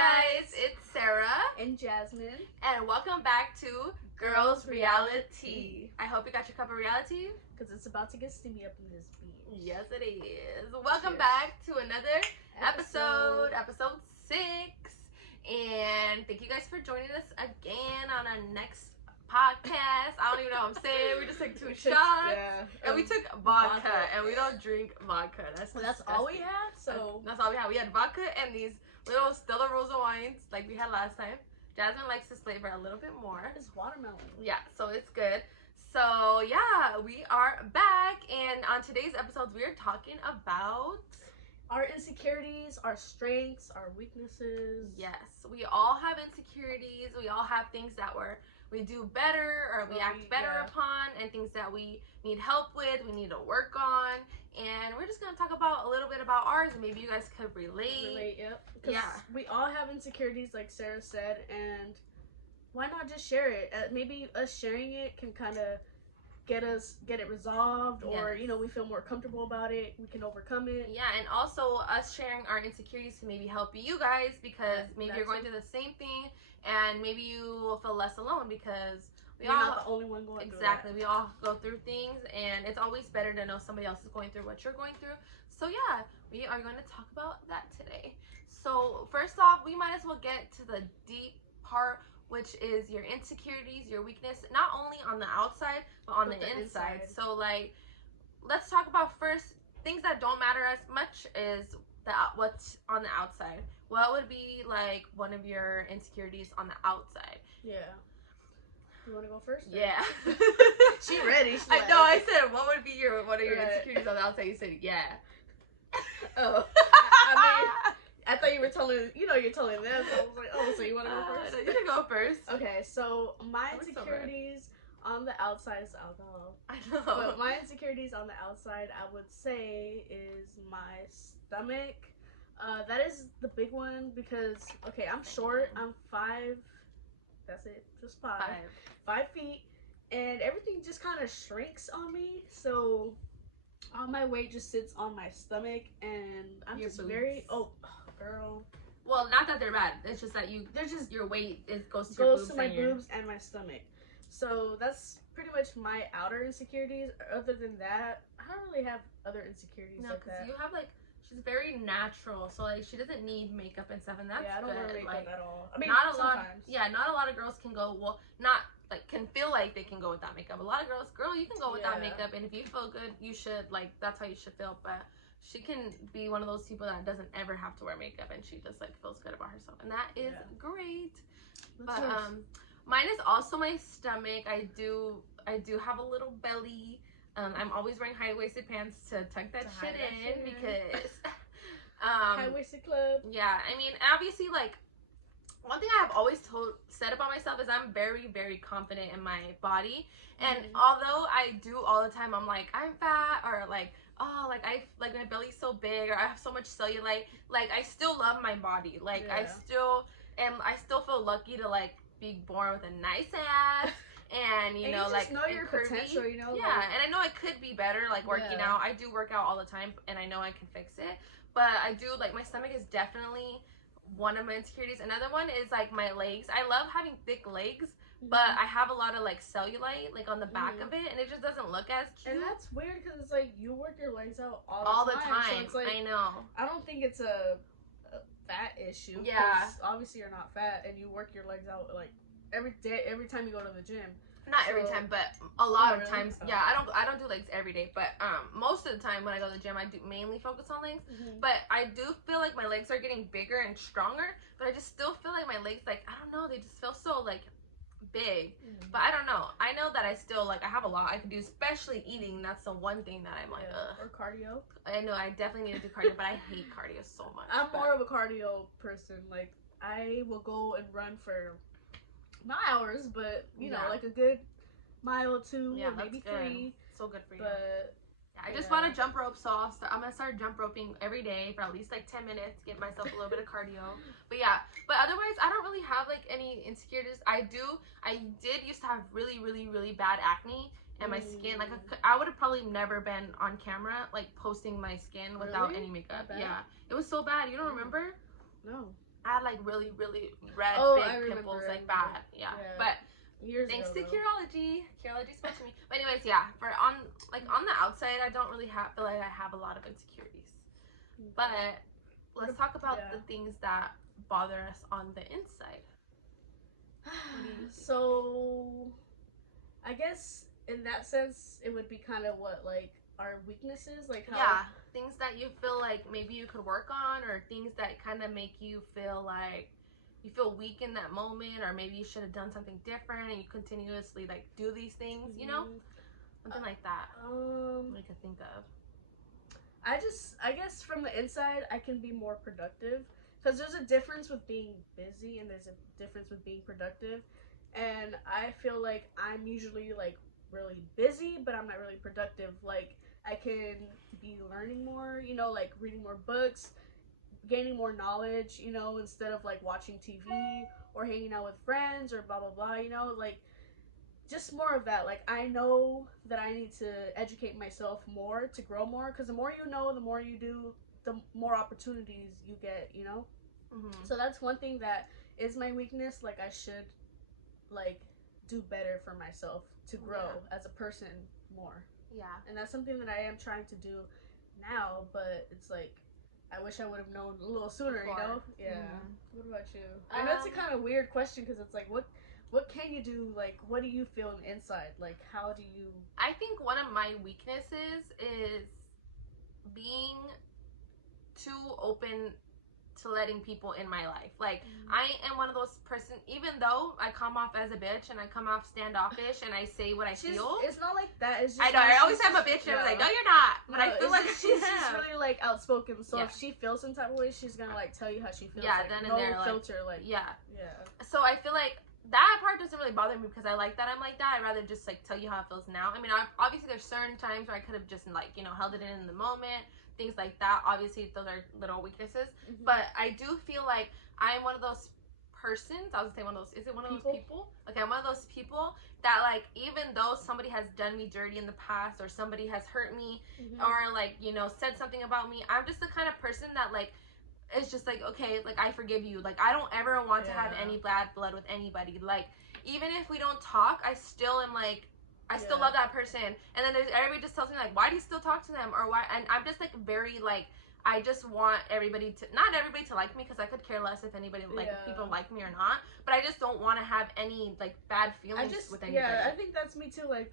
guys, it's Sarah and Jasmine, and welcome back to Girls Reali-Tea. I hope you got your cup of Reali-Tea because it's about to get steamy up in this beach. Yes, it is. Welcome back to another episode 6, and thank you guys for joining us again on our next podcast. I don't even know what I'm saying. We just took 2 shots, and we took vodka, and we don't drink vodka. That's all we had. So that's all we had. We had vodka and these little Stella Rosa wines like we had last time. Jasmine likes this flavor a little bit more. It's watermelon. Yeah, so it's good. So yeah, we are back, and on today's episodes, we are talking about our insecurities, our strengths, our weaknesses. Yes, we all have insecurities. We all have things that we do better or we act better upon, and things that we need help with, we need to work on. And we're just going to talk about a little bit about ours, and maybe you guys could relate. Yep. Yeah. We all have insecurities, like Sarah said, and why not just share it? Maybe us sharing it can kind of get it resolved, or we feel more comfortable about it, we can overcome it. Yeah, and also us sharing our insecurities can maybe help you guys, because maybe you're going through the same thing, and maybe you will feel less alone, because you're not the only one going through that. We all go through things, and it's always better to know somebody else is going through what you're going through. So yeah, we are going to talk about that today. So first off, we might as well get to the deep part, which is your insecurities, your weakness, not only on the outside, but on the inside. So like, let's talk about first things that don't matter as much is what's on the outside. What would be like one of your insecurities on the outside? Yeah. You want to go first? Yeah. She ready. I know. I said, what would be one of your insecurities on the outside? You said, yeah. Oh. I mean, I thought you were telling, you're telling them. So I was like, oh, so you want to go first? You can go first. Okay, so my insecurities on the outside is alcohol. I know. But my insecurities on the outside, I would say, is my stomach. That is the big one because, okay, I'm short. I'm 5. That's it. Just 5 feet. And everything just kind of shrinks on me. So all my weight just sits on my stomach. And I'm just very... Oh, girl. Well, not that they're bad. It's just that your weight goes to my boobs and my stomach. So that's pretty much my outer insecurities. Other than that, I don't really have other insecurities like that. You have she's very natural, so she doesn't need makeup and stuff, and that's I don't wear makeup at all. I mean, not sometimes. Not a lot of girls can go can feel like they can go without makeup. A lot of girls, you can go without makeup, and if you feel good, you should that's how you should feel. But she can be one of those people that doesn't ever have to wear makeup, and she just feels good about herself, and that is great. But mine is also my stomach. I do have a little belly. I'm always wearing high-waisted pants to tuck that shit in because high-waisted club. Yeah, I mean, obviously, one thing I have always said about myself is I'm very, very confident in my body, and although I do all the time, I'm like, I'm fat, or my belly's so big, or I have so much cellulite. I still love my body. I still feel lucky to be born with a nice ass. And you know your potential, and I know I could be better, working out. I do work out all the time, and I know I can fix it, but I do my stomach is definitely one of my insecurities. Another one is my legs. I love having thick legs, but I have a lot of on the back of it, and it just doesn't look as cute. And that's weird because it's you work your legs out all the time. So it's I know. I don't think it's a fat issue. Yeah. Obviously you're not fat, and you work your legs out every day, every time you go to the gym. Not every time, but a lot of times. Yeah, I don't do legs every day, but most of the time when I go to the gym, I do mainly focus on legs. But I do feel my legs are getting bigger and stronger, but I just still feel my legs I don't know, they just feel so big. But I don't know. I know that I still I have a lot I can do, especially eating. That's the one thing that I'm ugh. Or cardio. I know I definitely need to do cardio, but I hate cardio so much. I'm more of a cardio person. I will go and run for not hours, but a good mile or 2, or maybe 3. So good for you. But I just want to jump rope, so I'm gonna start jump roping every day for at least 10 minutes, get myself a little bit of cardio. But otherwise I don't really have any insecurities. I did used to have really, really, really bad acne, and my skin I would have probably never been on camera posting my skin without any makeup. Yeah, it was so bad. You don't remember? No. I had like really, really red big pimples, like bad. Yeah. But Insecurities. Curology spoke to me. But anyways, yeah. For on the outside, I don't really feel like I have a lot of insecurities. But let's talk about the things that bother us on the inside. So, I guess in that sense, it would be kind of what, like, our weaknesses, like how things that you feel like maybe you could work on, or things that kind of make you feel like you feel weak in that moment, or maybe you should have done something different, and you continuously like do these things, you know, something like that. We could think of. I guess from the inside, I can be more productive, because there's a difference with being busy and there's a difference with being productive, and I feel like I'm usually like really busy, but I'm not really productive. Like, I can be learning more, you know, like reading more books, gaining more knowledge, you know, instead of like watching TV or hanging out with friends or blah blah blah, you know, like just more of that. Like, I know that I need to educate myself more to grow more, because the more you know, the more you do, the more opportunities you get, you know. So that's one thing that is my weakness. Like, I should like do better for myself to grow as a person more. And that's something that I am trying to do now, but it's like I wish I would have known a little sooner, you know? What about you? I know it's a kind of weird question, because it's like, what can you do? Like, what do you feel on the inside? Like, how do you... I think one of my weaknesses is being too open to letting people in my life. Like, I am one of those person, even though I come off as a bitch and I come off standoffish and I say what I feel. It's not like that. It's just I know, I always have a bitch and I'm like, no, you're not. But I feel like she's really like outspoken. So if she feels some type of way, she's gonna like tell you how she feels. Yeah, like, then no and there, filter. Like, So I feel like that part doesn't really bother me, because I like that I'm like that. I'd rather just like tell you how it feels now. I mean, obviously there's certain times where I could have just like, you know, held it in the moment, things like that. Obviously those are little weaknesses, but I do feel like I'm one of those persons. I was gonna say one of those. Is it one of those people? Okay, I'm one of those people that like, even though somebody has done me dirty in the past, or somebody has hurt me, or like, you know, said something about me, I'm just the kind of person that like, it's just like, okay, like, I forgive you. Like, I don't ever want to have any bad blood with anybody. Like, even if we don't talk, I still am like, I still love that person. And then there's everybody just tells me like, why do you still talk to them, or why? And I'm just like very like, I just want everybody to, not everybody to like me, because I could care less if anybody like if people like me or not, but I just don't want to have any like bad feelings with anybody. I think that's me too. Like,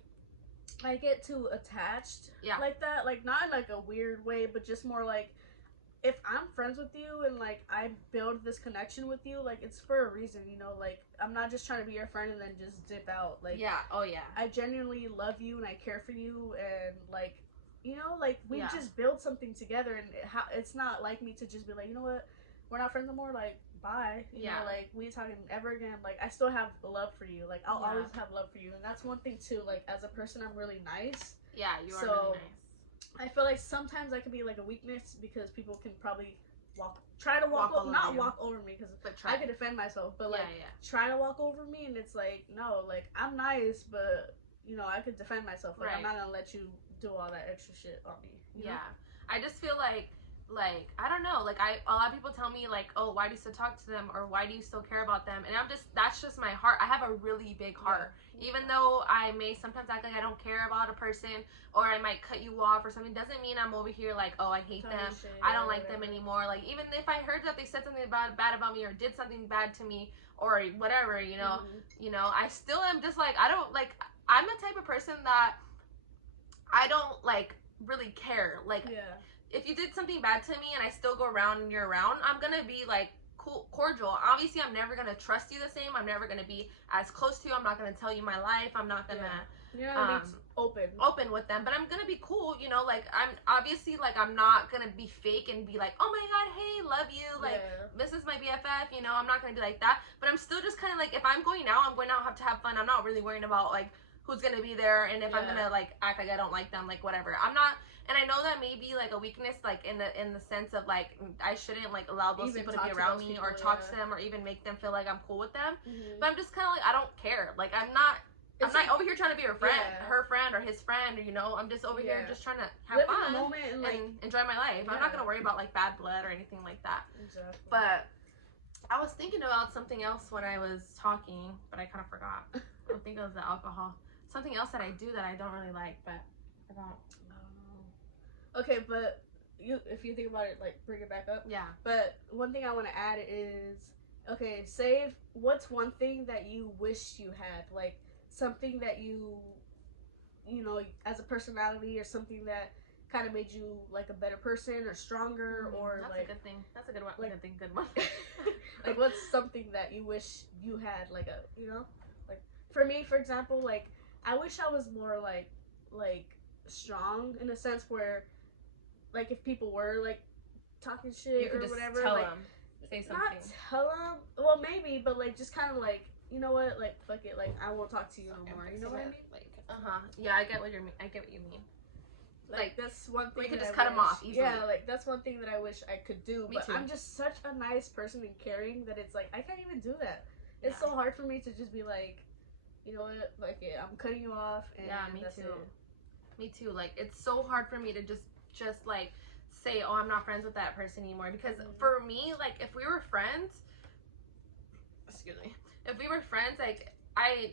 I get too attached like that, like not in like a weird way, but just more like, if I'm friends with you and like I build this connection with you, like it's for a reason, you know. Like, I'm not just trying to be your friend and then just dip out. Like, I genuinely love you and I care for you, and like, you know, like we just build something together, and it's not like me to just be like, you know what, we're not friends anymore, like bye, you know, like we talking ever again. Like, I still have love for you, like I'll always have love for you. And that's one thing too, like as a person I'm really nice. You are really nice. I feel like sometimes I can be like a weakness, because people can probably try to walk over me, because I can defend myself, but like try to walk over me, and it's like, no, like I'm nice, but you know, I could defend myself. Like, I'm not gonna let you do all that extra shit on me. You know? I just feel like I don't know, like a lot of people tell me like, oh, why do you still talk to them, or why do you still care about them? And that's just my heart. I have a really big heart. Even though I may sometimes act like I don't care about a person, or I might cut you off or something, doesn't mean I'm over here like, oh, I hate them, I don't like them anymore. Like, even if I heard that they said something bad about me, or did something bad to me, or whatever, you know, I still am just like, I don't like, I'm the type of person that I don't like really care. Like, if you did something bad to me and I still go around and you're around, I'm gonna be like cool, cordial. Obviously, I'm never gonna trust you the same. I'm never gonna be as close to you. I'm not gonna tell you my life. I'm not gonna open with them. But I'm gonna be cool, you know. Like, I'm obviously like, I'm not gonna be fake and be like, oh my god, hey, love you, like this is my BFF. You know, I'm not gonna be like that. But I'm still just kind of like, if I'm going out, I'm going out, have to have fun. I'm not really worrying about like who's gonna be there, and if I'm gonna like act like I don't like them, like whatever. I'm not. And I know that may be like a weakness, like in the sense of like, I shouldn't like allow those people to be around me, or talk to them, or even make them feel like I'm cool with them. But I'm just kind of like, I don't care. Like, I'm not over here trying to be her friend, her friend, or his friend, or, you know. I'm just over here just trying to have fun and like enjoy my life. I'm not gonna worry about like bad blood or anything like that. But I was thinking about something else when I was talking, but I kind of forgot. I think it was the alcohol. Something else that I do that I don't really like, but I forgot. Okay, but if you think about it, like bring it back up. Yeah. But one thing I want to add is, okay, what's one thing that you wish you had, like something that you know, as a personality, or something that kind of made you like a better person or stronger, or that's like a good thing. That's a good one. like- Good one. like what's something that you wish you had, like like for me, for example, like I wish I was more like strong, in a sense where, like, if people were like talking shit You could or just whatever, tell like them, say something. not tell them, well maybe, but like just kind of like, you know what, like fuck it, like I won't talk to you no more. You know what I mean? Like, yeah, I get what you mean. I get what you mean. Like that's one thing. We could that just I cut them wish- off easily. Yeah, like that's one thing that I wish I could do. Me But too. I'm just such a nice person and caring that it's like I can't even do that. It's so hard for me to just be like, you know what, like yeah, I'm cutting you off. And Yeah, me that's too. It. Me too. Like, it's so hard for me to just like say, oh, I'm not friends with that person anymore. Because for me, like, if we were friends, excuse me, if we were friends, like I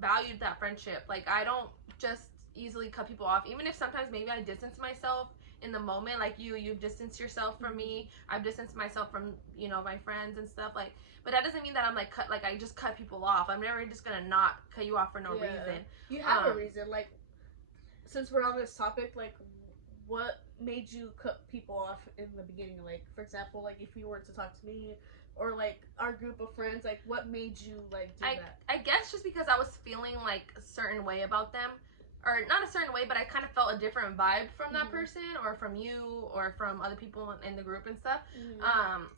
valued that friendship. Like, I don't just easily cut people off, even if sometimes maybe I distance myself in the moment. Like you've distanced yourself from me. I've distanced myself from, you know, my friends and stuff. Like, but that doesn't mean that I'm like I just cut people off. I'm never just gonna not cut you off for no reason. You have a reason. Like, since we're on this topic, like, what made you cut people off in the beginning? Like, for example, like if you were to talk to me, or like our group of friends, like what made you like do that? I guess just because I was feeling like a certain way about them, or not a certain way, but I kind of felt a different vibe from that person, or from you, or from other people in the group and stuff,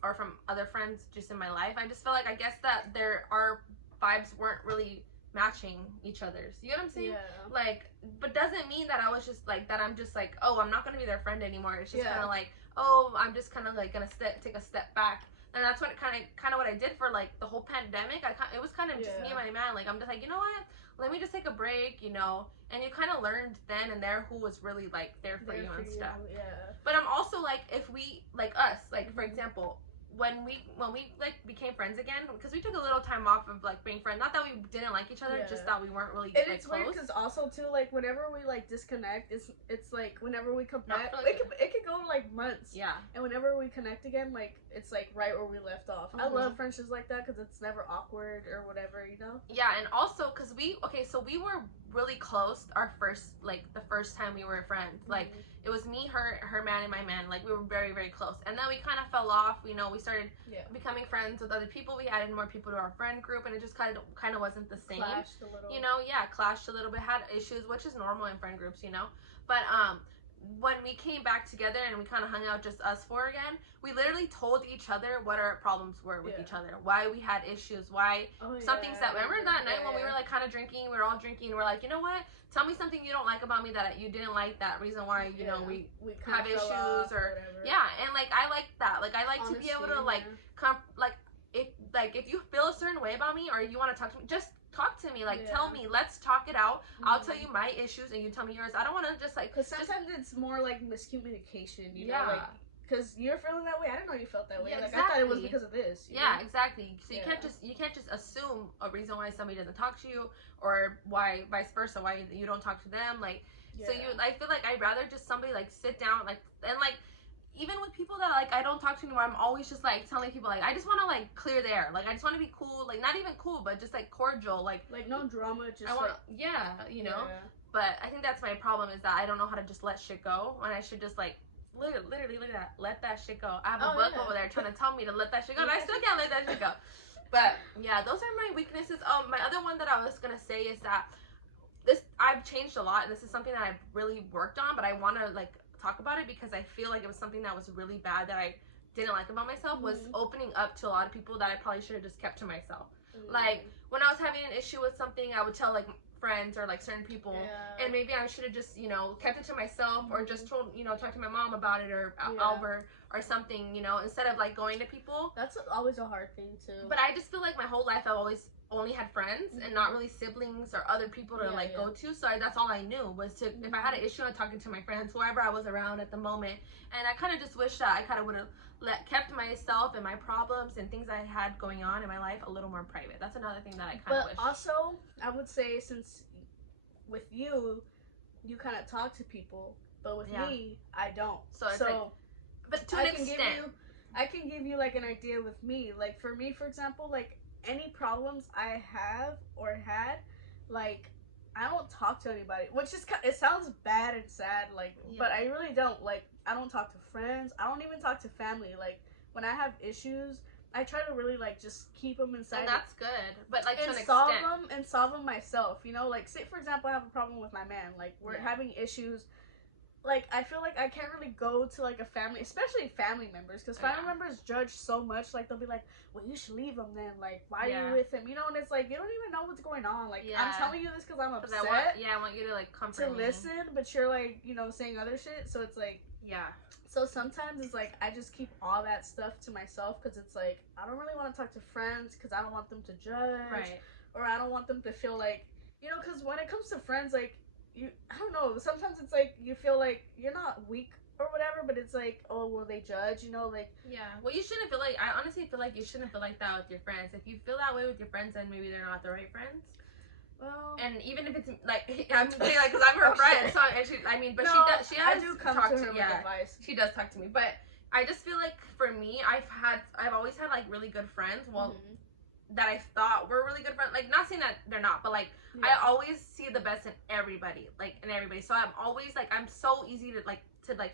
or from other friends just in my life. I just felt like, I guess that our vibes weren't really matching each other's. You know what I'm saying? Yeah. Like, but doesn't mean that I was just like that. I'm just like, oh, I'm not gonna be their friend anymore. It's just kind of like, oh, I'm just kind of like gonna take a step back. And that's what kind of what I did for like the whole pandemic. It was kind of just me and my man. Like, I'm just like, you know what? Let me just take a break, you know. And you kind of learned then and there who was really like there for you and stuff. Yeah. But I'm also like, if we like us, like for example, when we like became friends again, because we took a little time off of like being friends. Not that we didn't like each other, just that we weren't really and like it's close. weird because also too, like whenever we like disconnect, it's like whenever we come back, like it can go like months. Yeah. And whenever we connect again, like it's like right where we left off. I love friendships like that because it's never awkward or whatever, you know. Yeah, and also because we were really close the first time we were friends. Like, it was me, her man, and my man. Like, we were very, very close. And then we kind of fell off. You know, we started becoming friends with other people. We added more people to our friend group, and it just kind of wasn't the same. Clashed a little. You know, clashed a little bit, had issues, which is normal in friend groups, you know. But when we came back together and we kind of hung out just us four again, we literally told each other what our problems were with each other, why we had issues, why some things that, remember that night when we were like kind of drinking, we were all drinking, we're like, you know what, tell me something you don't like about me that you didn't like, that reason why, you know, we have issues, or and like I like that, like I like to be able to like if you feel a certain way about me or you want to talk to me, just talk to me, like tell me, let's talk it out. I'll tell you my issues and you tell me yours. I don't want to just like, because sometimes it's more like miscommunication, you know, like because you're feeling that way. I didn't know you felt that way. Like I thought it was because of this. You know? Exactly. So you can't just assume a reason why somebody doesn't talk to you, or why vice versa, why you don't talk to them. Like so I feel like I'd rather just somebody like sit down, like, and like even with people that like I don't talk to anymore, I'm always just like telling people like I just want to like clear the air, like I just want to be cool, like not even cool, but just like cordial, like no drama, just I want you know. But I think that's my problem, is that I don't know how to just let shit go, when I should just like literally look at that, let that shit go. I have a book over there trying to tell me to let that shit go, and I still can't let that shit go. But yeah, those are my weaknesses. My other one that I was gonna say is that I've changed a lot, and this is something that I've really worked on, but I want to like talk about it because I feel like it was something that was really bad that I didn't like about myself, was opening up to a lot of people that I probably should have just kept to myself. Like when I was having an issue with something, I would tell like friends or like certain people, and maybe I should have just, you know, kept it to myself, or just told, you know, talk to my mom about it, or Albert or something, you know, instead of like going to people. That's always a hard thing too. But I just feel like my whole life I've always only had friends and not really siblings or other people to like go to, so that's all I knew was to if I had an issue, I'm talking to my friends, whoever I was around at the moment. And I kind of just wish that I kind of would have kept myself and my problems and things I had going on in my life a little more private. That's another thing that I kind of wish. But also, I would say, since with you kind of talk to people, but with me, I don't. So it's like, but to an extent. I can give you like an idea with me. Like for me, for example, like any problems I have or had, like I don't talk to anybody, which is it sounds bad and sad, like, but I really don't. Like I don't talk to friends. I don't even talk to family. Like when I have issues, I try to really like just keep them inside. And that's good, but like and to an extent, solve them myself. You know, like say for example, I have a problem with my man. Like we're having issues. Like I feel like I can't really go to like a family, especially family members, because family members judge so much. Like they'll be like, "Well, you should leave him then. Like, why are you with him?" You know, and it's like you don't even know what's going on. Like I'm telling you this because I'm upset. I want you to like comfort me. Listen, but you're like saying other shit. So it's like So sometimes it's like I just keep all that stuff to myself because it's like I don't really want to talk to friends because I don't want them to judge, or I don't want them to feel like because when it comes to friends, like. I don't know, sometimes it's like you feel like you're not weak or whatever, but it's like, oh, will they judge, like well, you shouldn't feel like, I honestly feel like you shouldn't feel like that with your friends. If you feel that way with your friends, then maybe they're not the right friends. Well, and even if it's like I'm saying like because I'm her friend, so she has talked to me. Advice. She does talk to me, but I just feel like for me, I've always had like really good friends. Well, that I thought were really good friends. Like not saying that they're not, but like I always see the best in everybody, So I'm always like I'm so easy to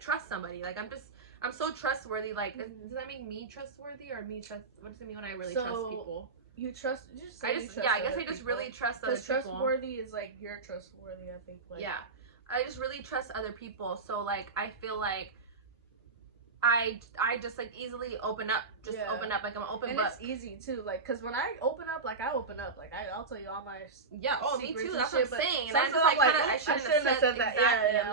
trust somebody. Like I'm so trustworthy. Like does that make me trustworthy or me trust? What does it mean when I really trust people? You trust? I guess I just really trust other people. Trustworthy is like you're trustworthy. I think. Like. Yeah, I just really trust other people. So like I feel like. I just like easily open up, open up like I'm an open book. And it's easy too, like because when I open up, like I'll tell you all my me too. That's what I'm saying. And I'm just like I shouldn't have said that.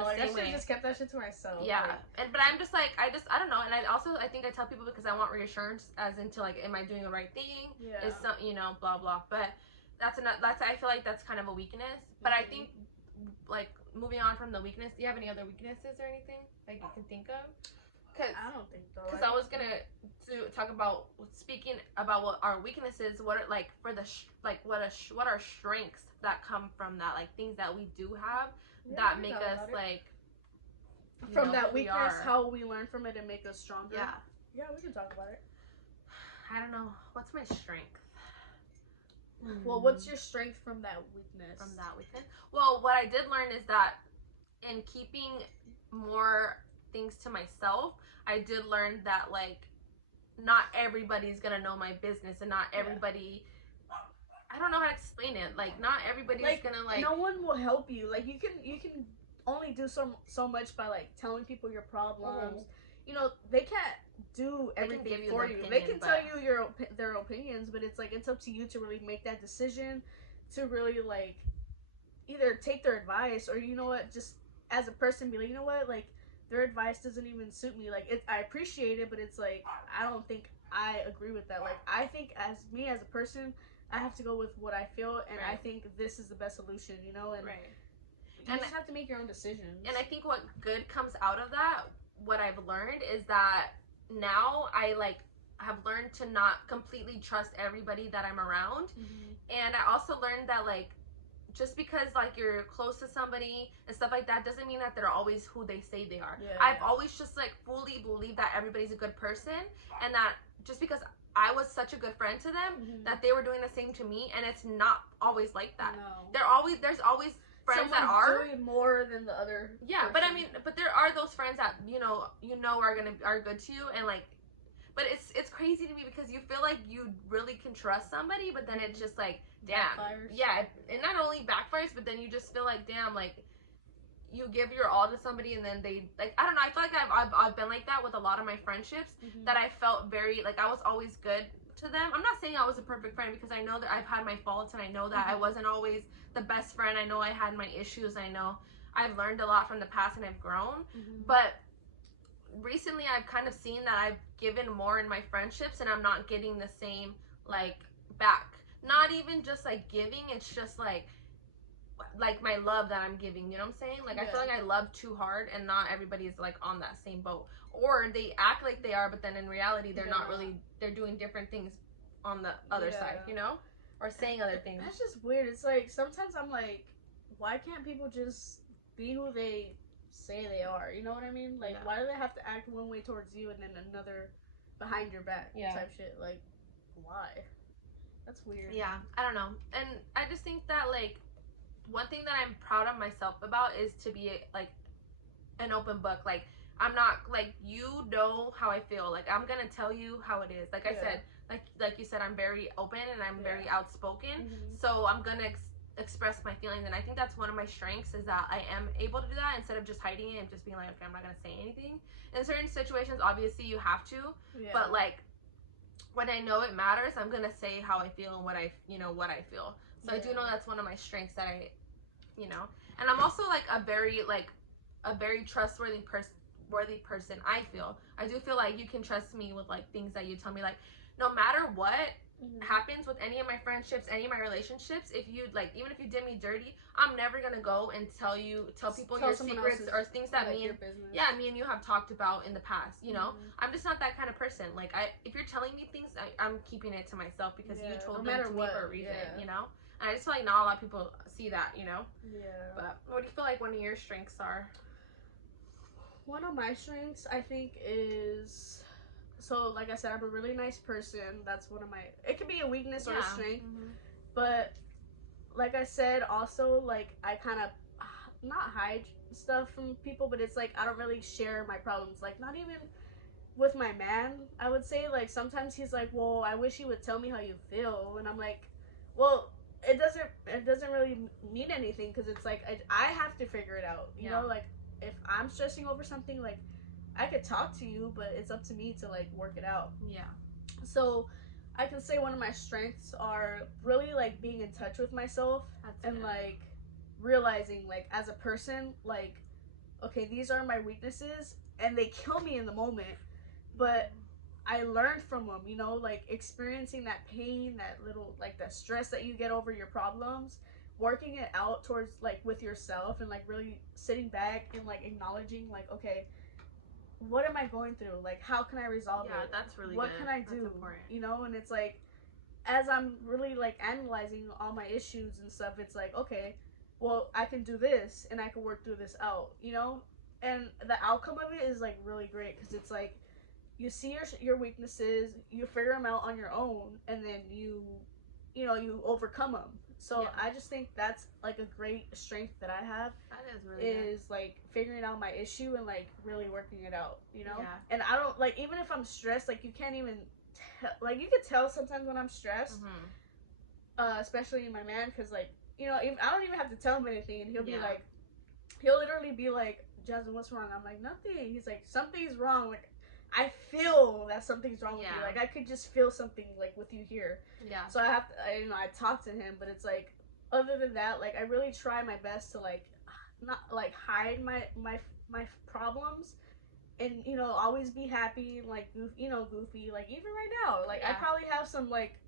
Like I should have just kept that shit to myself. Yeah, but I'm just like I don't know, and I think I tell people because I want reassurance, as into like, am I doing the right thing? Yeah. Is some blah blah. But that's I feel like that's kind of a weakness. But I think like moving on from the weakness, do you have any other weaknesses or anything like you can think of? I don't think so. Because I was gonna talk about speaking about what our weaknesses, what are like for the what are strengths that come from that, like things that we do have that make us like from that weakness, how we learn from it and make us stronger. Yeah, we can talk about it. I don't know. What's my strength? Well, what's your strength from that weakness? Well, what I did learn is that in keeping more things to myself, I did learn that like not everybody's gonna know my business, and not everybody I don't know how to explain it. Like not everybody's gonna like no one will help you. Like you can only do so much by like telling people your problems. They can't do everything for you. They can tell you their opinions, but it's up to you to really make that decision, to really like either take their advice or just as a person be like, like their advice doesn't even suit me. Like I appreciate it, but it's like I don't think I agree with that. Like I think as a person, I have to go with what I feel, and I think this is the best solution. And you just have to make your own decisions. And I think what good comes out of that, what I've learned is that now I have learned to not completely trust everybody that I'm around, and I also learned that just because you're close to somebody and stuff like that doesn't mean that they're always who they say they are. I've always just fully believed that everybody's a good person, and that just because I was such a good friend to them, that they were doing the same to me, and it's not always like that. No. There's always friends that are doing more than the other. Yeah, person. but there are those friends that are good to you, and but it's crazy to me because you feel like you really can trust somebody, but then it's just damn, backfires. Yeah, and not only backfires, but then you just feel damn, you give your all to somebody and then they I don't know. I feel like I've been like that with a lot of my friendships, that I felt very I was always good to them. I'm not saying I was a perfect friend, because I know that I've had my faults, and I know that I wasn't always the best friend. I know I had my issues. I know I've learned a lot from the past and I've grown, but recently I've kind of seen that I've given more in my friendships, and I'm not getting the same back. Not even just giving, it's just my love that I'm giving, you know what I'm saying? I feel like I love too hard, and not everybody is on that same boat. or they act like they are, but then in reality they're not Yeah. really. They're doing different things on the other Yeah. side, you know, or saying other things. That's just weird. It's like sometimes I'm like, why can't people just be who they say they are? You know what I mean? Like, Yeah. why do they have to act one way towards you and then another behind your back Yeah. type shit? Like, why? That's weird. Yeah, I don't know. And I just think that, like, one thing that I'm proud of myself about is to be, like, an open book. Like, I'm not, like, you know how I feel. Like, I'm gonna tell you how it is. Like I said, like you said, I'm very open and I'm very outspoken. Mhm. So I'm gonna express my feelings. And I think that's one of my strengths, is that I am able to do that instead of just hiding it and just being like, okay, I'm not gonna say anything. In certain situations, obviously, you have to. Yeah. But, like, when I know it matters, I'm gonna say how I feel and what I feel. So I do know that's one of my strengths that I, and I'm also like a very trustworthy person. I do feel like you can trust me with like things that you tell me. Like, no matter what happens with any of my friendships, any of my relationships, if you like, even if you did me dirty, I'm never gonna go and tell people your secrets or things that me and you have talked about in the past. I'm just not that kind of person. Like, if you're telling me things, I'm keeping it to myself because you told them to me for a reason. And I just feel like not a lot of people see that. Yeah. But what do you feel like one of your strengths are? One of my strengths, I think, is, so like I said, I'm a really nice person. That's one of my, it can be a weakness or a strength. But like I said, also, like, I kind of not hide stuff from people, but it's like I don't really share my problems. Like, not even with my man, I would say. Like, sometimes he's like, well, I wish you would tell me how you feel. And I'm like, well, it doesn't really mean anything, because it's like I have to figure it out. You know, like, if I'm stressing over something, like, I could talk to you, but it's up to me to like work it out. Yeah. So I can say one of my strengths are really like being in touch with myself. That's good. Like realizing, like, as a person, like, okay, these are my weaknesses and they kill me in the moment, but I learned from them, like experiencing that pain, that little, like, that stress that you get over your problems, working it out towards, like, with yourself, and like really sitting back and like acknowledging, like, okay, what am I going through? Like, how can I resolve it? Yeah, that's really what good. Can I do? That's important. And it's like, as I'm really like analyzing all my issues and stuff, it's like, okay, well, I can do this and I can work through this out, and the outcome of it is like really great, because it's like you see your weaknesses, you figure them out on your own, and then you overcome them. So I just think that's like a great strength that I have. That is really good. Like figuring out my issue and like really working it out, Yeah. And I don't, like, even if I'm stressed, like, you can't even like, you can tell sometimes when I'm stressed, especially my man, because like, I don't even have to tell him anything, and he'll be like, he'll literally be like, Jasmine, what's wrong? I'm like, nothing. He's like, something's wrong. Like, I feel that something's wrong with you. Like, I could just feel something, like, with you here. Yeah. So I have to, I talk to him, but it's like, other than that, like, I really try my best to like not like hide my problems, and always be happy, and like goofy, like, even right now, like, I probably have some like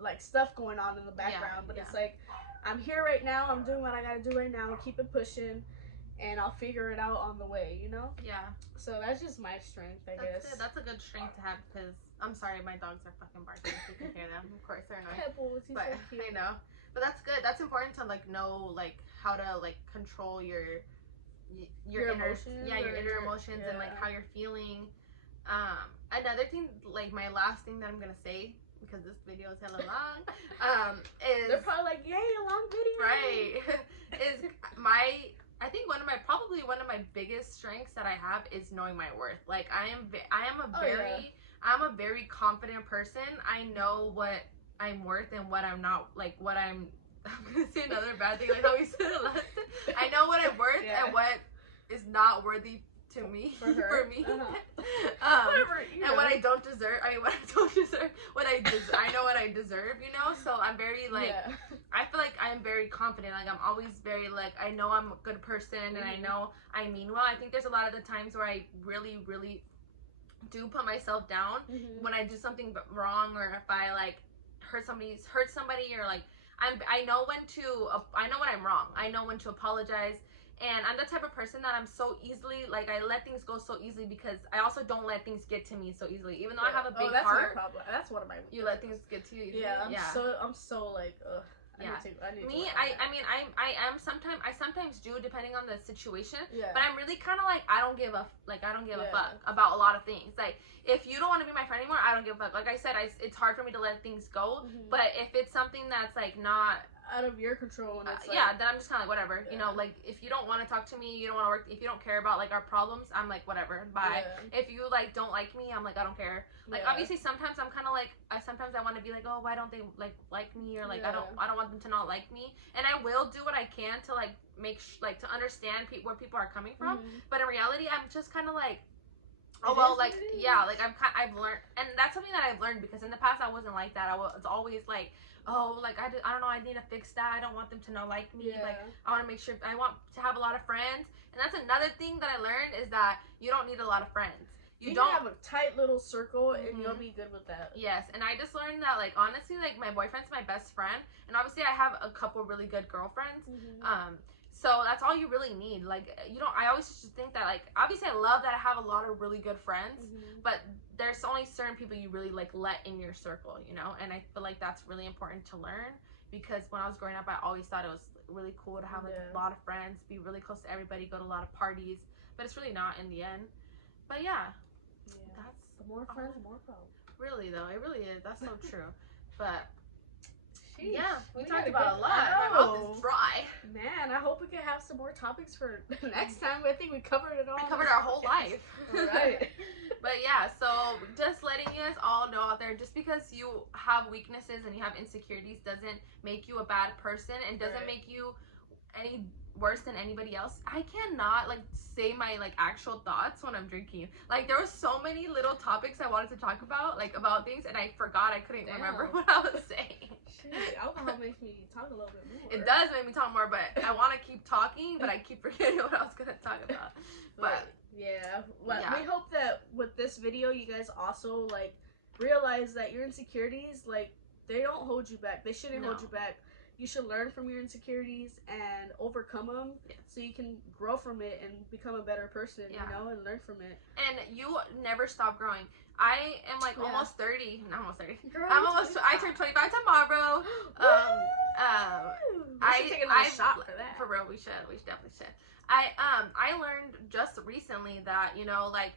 like stuff going on in the background, but it's like, I'm here right now, I'm doing what I gotta do right now, keep it pushing, and I'll figure it out on the way, Yeah. So that's just my strength, I guess. Good. That's a good strength to have, because I'm sorry, my dogs are fucking barking, if you can hear them. Of course, they're annoying. Pebbles, he's But so cute. I know. But that's good. That's important to like know, like, how to like control your inner emotions. Your inner emotions, and like how you're feeling. Another thing, like, my last thing that I'm gonna say, because this video is hella long, is, they're probably like, yay, a long video. Right. Is I think one of my biggest strengths that I have is knowing my worth. Like, I'm a very confident person. I know what I'm worth and what I'm not, like, what I'm gonna say another bad thing, like how we said it last time. I know what I'm worth and what is not worthy to me, for me. Whatever, and what I don't deserve. I know what I deserve, so I'm very, like, I feel like I'm very confident. Like, I'm always very, like, I know I'm a good person, and I know I mean well. I think there's a lot of the times where I really, really do put myself down when I do something wrong, or if I like hurt somebody, or like I know when to, I know when I'm wrong. I know when to apologize, And I'm the type of person that I'm so easily, like, I let things go so easily because I also don't let things get to me so easily. Even though I have a big that's heart. My problem. That's one of my weaknesses. You let things get to you easily? Yeah, I'm so like, ugh. I am sometimes. I sometimes do, depending on the situation. Yeah. But I'm really kind of like, I don't give a fuck about a lot of things. Like, if you don't want to be my friend anymore, I don't give a fuck. Like I said, it's hard for me to let things go. Mm-hmm. But if it's something that's like not out of your control, and it's then I'm just kind of like, whatever. You know, like, if you don't want to talk to me, you don't want to work, if you don't care about like our problems, I'm like, whatever, bye. If you like don't like me, I'm like, I don't care. Like, obviously sometimes I'm kind of like, sometimes I want to be like, oh, why don't they like me, or like I don't want them to not like me, and I will do what I can to like make to understand where people are coming from. But in reality, I'm just kind of like, oh well, like, yeah, like I've learned, and that's something that I've learned, because in the past I wasn't like that. I was always like, oh, like I don't know, I need to fix that. I don't want them to not like me. Like, I want to make sure, I want to have a lot of friends. And that's another thing that I learned, is that you don't need a lot of friends. You don't have a tight little circle, and you'll be good with that. Yes, and I just learned that, like, honestly, like, my boyfriend's my best friend, and obviously I have a couple really good girlfriends. So that's all you really need. Like, you don't, I always just think that, like, obviously I love that I have a lot of really good friends, but there's only certain people you really, like, let in your circle, you know? And I feel like that's really important to learn, because when I was growing up, I always thought it was really cool to have, like, a lot of friends, be really close to everybody, go to a lot of parties, but it's really not in the end. But yeah, that's the more friends, the more problems. Really, though, it really is. That's so true. But Sheesh, yeah, we talked about a lot. My mouth is dry. Man, I hope we can have some more topics for next time. I think we covered it all. We covered our whole life. Right. But yeah, so just letting you guys all know out there, just because you have weaknesses and you have insecurities doesn't make you a bad person, and doesn't make you any worse than anybody else. I cannot like say my like actual thoughts when I'm drinking. Like, there was so many little topics I wanted to talk about, like about things, and I forgot. I couldn't remember what I was saying. Shit, alcohol makes me talk a little bit more. It does make me talk more, but I want to keep talking, but I keep forgetting what I was gonna talk about. But yeah, we hope that with this video you guys also like realize that your insecurities, like, they don't hold you back. They shouldn't hold you back. You should learn from your insecurities and overcome them, so you can grow from it and become a better person, you know, and learn from it. And you never stop growing. I am like almost 30. Not almost 30. Girl, I turned 25 tomorrow. I should take another shot for that. For real, we should. We definitely should. I learned just recently that, you know, like,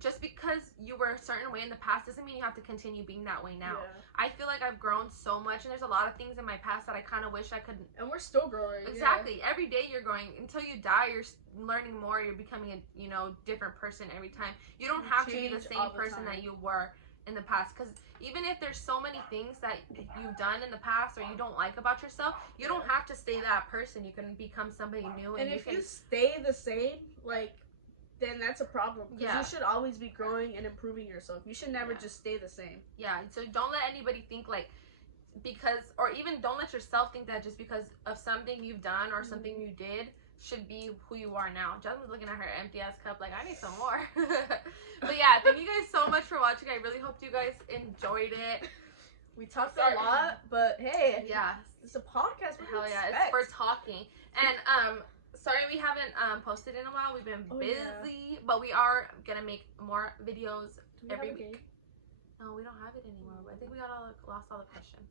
just because you were a certain way in the past doesn't mean you have to continue being that way now. I feel like I've grown so much, and there's a lot of things in my past that I kind of wish I could. And we're still growing. Exactly. Every day you're growing. Until you die, you're learning more. You're becoming a, you know, different person every time. You don't have to be the same person that you were in the past, because even if there's so many things that you've done in the past or you don't like about yourself, you don't have to stay that person. You can become somebody new. And if you stay the same, like, then that's a problem. Because you should always be growing and improving yourself. You should never just stay the same. Yeah, so don't let anybody think, like, because, or even don't let yourself think that just because of something you've done or something you did should be who you are now. Jasmine's looking at her empty ass cup like, I need some more. But yeah, thank you guys so much for watching. I really hope you guys enjoyed it. We talked a lot, but hey, it's a podcast. Hell yeah, it's for talking. And sorry we haven't posted in a while. We've been busy, but we are gonna make more videos every week. No, we don't have it anymore. I think we lost all the questions.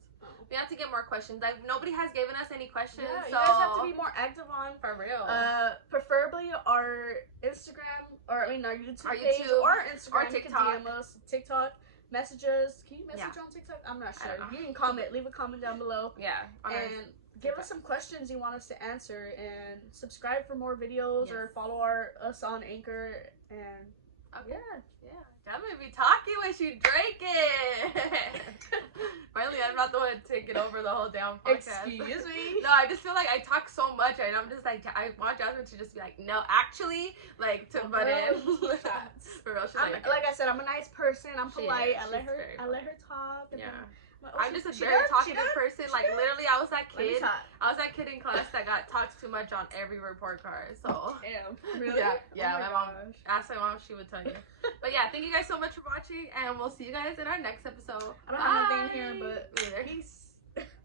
We have to get more questions. Like, nobody has given us any questions. Yeah, so you guys have to be more active on. For real. Preferably our Instagram, or I mean our YouTube page, or Instagram. Or TikTok. You can DM us, TikTok, messages. Can you message on TikTok? I'm not sure. You can comment. Leave a comment down below. Yeah. And give us some questions you want us to answer, and subscribe for more videos, or follow us on Anchor. And yeah, that made me talking when she drank it. Finally, I'm not the one taking over the whole damn podcast. Excuse me. No, I just feel like I talk so much, and I'm just like, I want Jasmine to just be like, no, actually, like, to butt in. For real, she's like I said, I'm a nice person. I'm polite. I let her talk. And I'm just a very talkative person. Like, literally, I was that kid. In class that talks too much on every report card. So really, yeah. My mom asked my mom, she would tell you. But yeah, thank you guys so much for watching, and we'll see you guys in our next episode. I don't have anything here, but peace.